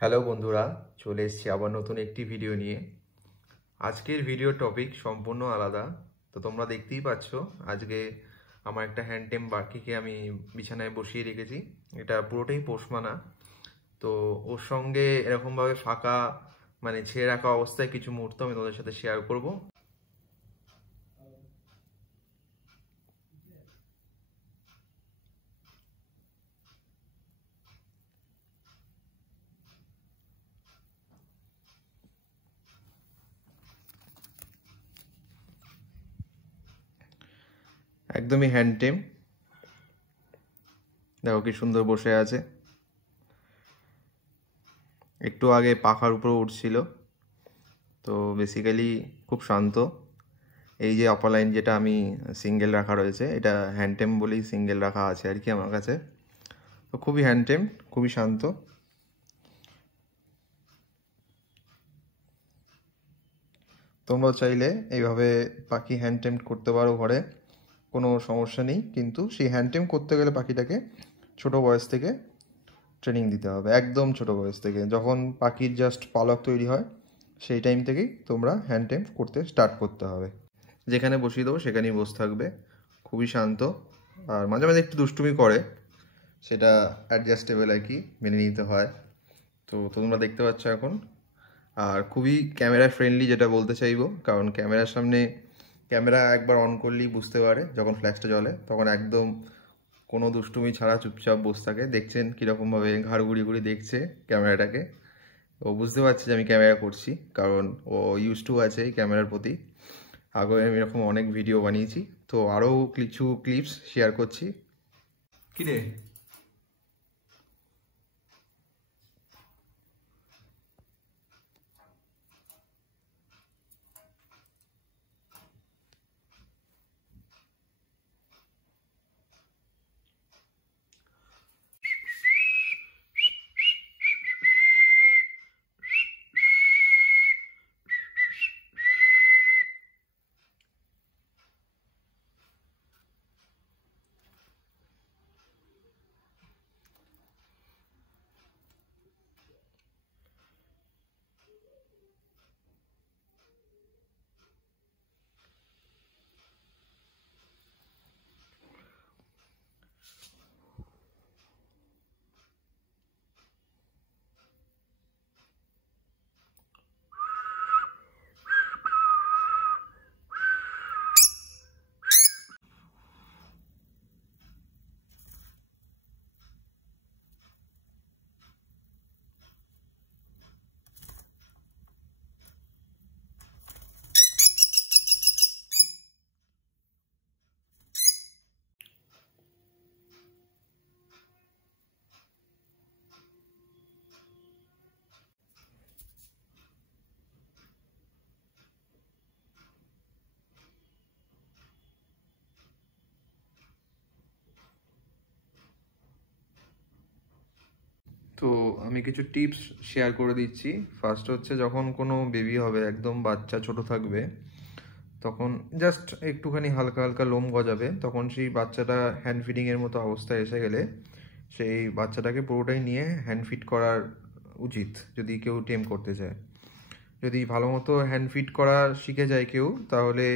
Hello বন্ধুরা, চলে এসেছি আবার নতুন একটি ভিডিও নিয়ে। আজকের ভিডিও টপিক সম্পূর্ণ আলাদা। তো তোমরা দেখতেই পাচ্ছ, আজকে আমার একটা হ্যান্ডটেম বার্কিকে আমি বিছানায় বসিয়ে রেখেছি। এটা পুরোটাই পোষমানা। তো ওর সঙ্গে এরকমভাবে ফাঁকা ছেড়ে রাখা অবস্থায় কিছু মুহূর্ত আমি তোমাদের সাথে শেয়ার করব। একদমই হ্যান্ডটেম, দেখো কি সুন্দর বসে আছে। একটু আগে পাখার উপর উঠছিল। তো বেসিক্যালি খুব শান্ত। এই যে আপার লাইন যেটা আমি সিঙ্গেল রাখা রয়েছে, এটা হ্যান্ডটেম বলেই সিঙ্গেল রাখা আছে আর কি আমার কাছে। তো খুবই হ্যান্ডটেম, খুবই শান্ত। তোমরাও চাইলে এইভাবে পাখি হ্যান্ডটেম করতে পারো ঘরে, কোনো সমস্যা নেই। কিন্তু সেই হ্যান্ডটেম করতে গেলে পাখিটাকে ছোট বয়স থেকে ট্রেনিং দিতে হবে, একদম ছোট বয়স থেকে। যখন পাখির জাস্ট পালক তৈরি হয় সেই টাইম থেকেই তোমরা হ্যান্ডটেম করতে স্টার্ট করতে হবে। যেখানে বসিয়ে দেবো সেখানেই বসে থাকবে, খুবই শান্ত। আর মাঝে মাঝে একটু দুষ্টুমি করে, সেটা অ্যাডজাস্টেবল আর কি, মেনে নিতে হয়। তো তোমরা দেখতে পাচ্ছ এখন। আর খুবই ক্যামেরা ফ্রেন্ডলি যেটা বলতে চাইবো, কারণ ক্যামেরার সামনে ক্যামেরা একবার অন করলেই বুঝতে পারে যখন ফ্ল্যাশটা জ্বলে, তখন একদম কোনো দুষ্টুমি ছাড়া চুপচাপ বসে থাকে। দেখছেন কীরকমভাবে ঘাড় ঘুরিয়ে ঘুরিয়ে দেখছে ক্যামেরাটাকে। ও বুঝতে পারছে যে আমি ক্যামেরা করছি, কারণ ও ইউজ টু আছে এই ক্যামেরার প্রতি। আগে আমি এরকম অনেক ভিডিও বানিয়েছি, তো আরও কিছু ক্লিপস শেয়ার করছি। কিরে, তো আমি কিছু টিপস শেয়ার করে দিচ্ছি। ফার্স্ট হচ্ছে, যখন কোনো বেবি হবে, একদম বাচ্চা ছোট থাকবে, তখন জাস্ট একটুখানি হালকা হালকা লোম গজাবে, তখন সেই বাচ্চাটা হ্যান্ড ফিডিংয়ের মতো অবস্থায় এসে গেলে সেই বাচ্চাটাকে পুরোটাই নিয়ে হ্যান্ড ফিড করার উচিত, যদি কেউ টেম করতে চায়। যদি ভালো মতো হ্যান্ড ফিড করা শিখে যায় কেউ, তাহলে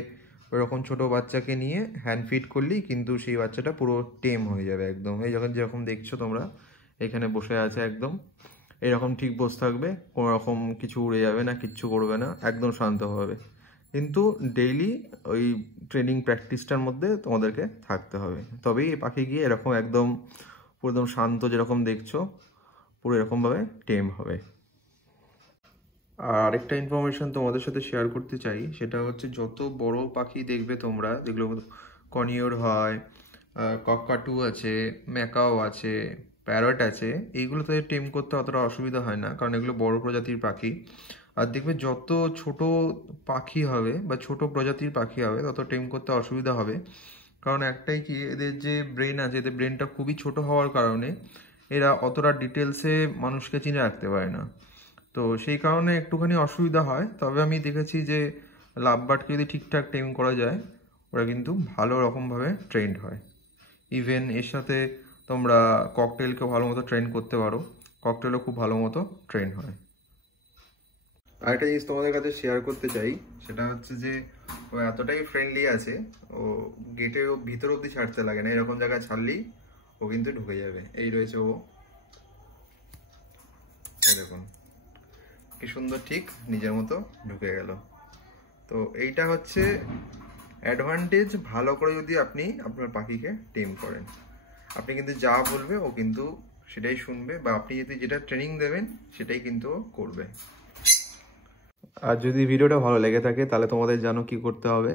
ওরকম ছোট বাচ্চাকে নিয়ে হ্যান্ড ফিড করলেই কিন্তু সেই বাচ্চাটা পুরো টেম হয়ে যাবে একদম। এই যখন যেরকম দেখছো তোমরা, এখানে বসে আছে একদম এরকম ঠিক বসে থাকবে, কোনো রকম কিছু উড়ে যাবে না, কিচ্ছু করবে না, একদম শান্ত হবে। কিন্তু ডেইলি ওই ট্রেনিং প্র্যাকটিসটার মধ্যে তোমাদেরকে থাকতে হবে, তবেই এই পাখি গিয়ে এরকম একদম পুরো একদম শান্ত যেরকম দেখছো, পুরো এরকমভাবে টেম হবে। আর আরেকটা ইনফরমেশন তোমাদের সাথে শেয়ার করতে চাই, সেটা হচ্ছে, যত বড় পাখি দেখবে তোমরা, যেগুলো কনিওর হয়, ককাটু আছে, ম্যাকাও আছে, প্যারট আছে, এইগুলোতে টেম করতে অতটা অসুবিধা হয় না, কারণ এগুলো বড় প্রজাতির পাখি। আর দেখবে যত ছোট পাখি হবে বা ছোট প্রজাতির পাখি হবে, তত টেম করতে অসুবিধা হবে। কারণ একটাই কি, এদের যে ব্রেন আছে, এদের ব্রেনটা খুবই ছোট হওয়ার কারণে এরা অতটা ডিটেলসে মানুষকে চিনে রাখতে পারে না। তো সেই কারণে একটুখানি অসুবিধা হয়। তবে আমি দেখেছি যে লাভবার্ডকে যদি ঠিকঠাক টেম করা যায়, ওরা কিন্তু ভালো রকমভাবে ট্রেন্ড হয়। ইভেন এর সাথে তোমরা ককটেলকে ভালো মতো ট্রেন করতে পারো। ককটেলও খুব ভালো মতো ট্রেন হয়। আরেকটা জিনিস তোমাদের কাছে শেয়ার করতে চাই, সেটা হচ্ছে যে ও এতটাই ফ্রেন্ডলি আছে, ও গেটের ভিতর অব্দি ছাড়তে লাগে না, এরকম জায়গায় ছাড়লেই ও কিন্তু ঢুকে যাবে। এই রয়েছে ও, এরকম কি সুন্দর ঠিক নিজের মতো ঢুকে গেল। তো এইটা হচ্ছে অ্যাডভান্টেজ, ভালো করে যদি আপনি আপনার পাখিকে টেম করেন। আপনি কিন্তু যা বলবে ও কিন্তু সেটাই শুনবে, বা আপনি যদি যেটা ট্রেনিং দেবেন সেটাই কিন্তু ও করবে। আর যদি ভিডিওটা ভালো লেগে থাকে তাহলে তোমাদের জানো কি করতে হবে,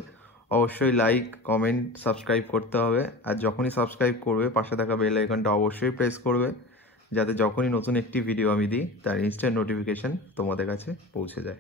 অবশ্যই লাইক, কমেন্ট, সাবস্ক্রাইব করতে হবে। আর যখনই সাবস্ক্রাইব করবে পাশে থাকা বেল আইকনটা অবশ্যই প্রেস করবে, যাতে যখনই নতুন একটি ভিডিও আমি দিই তার ইনস্ট্যান্ট নোটিফিকেশন তোমাদের কাছে পৌঁছে যায়।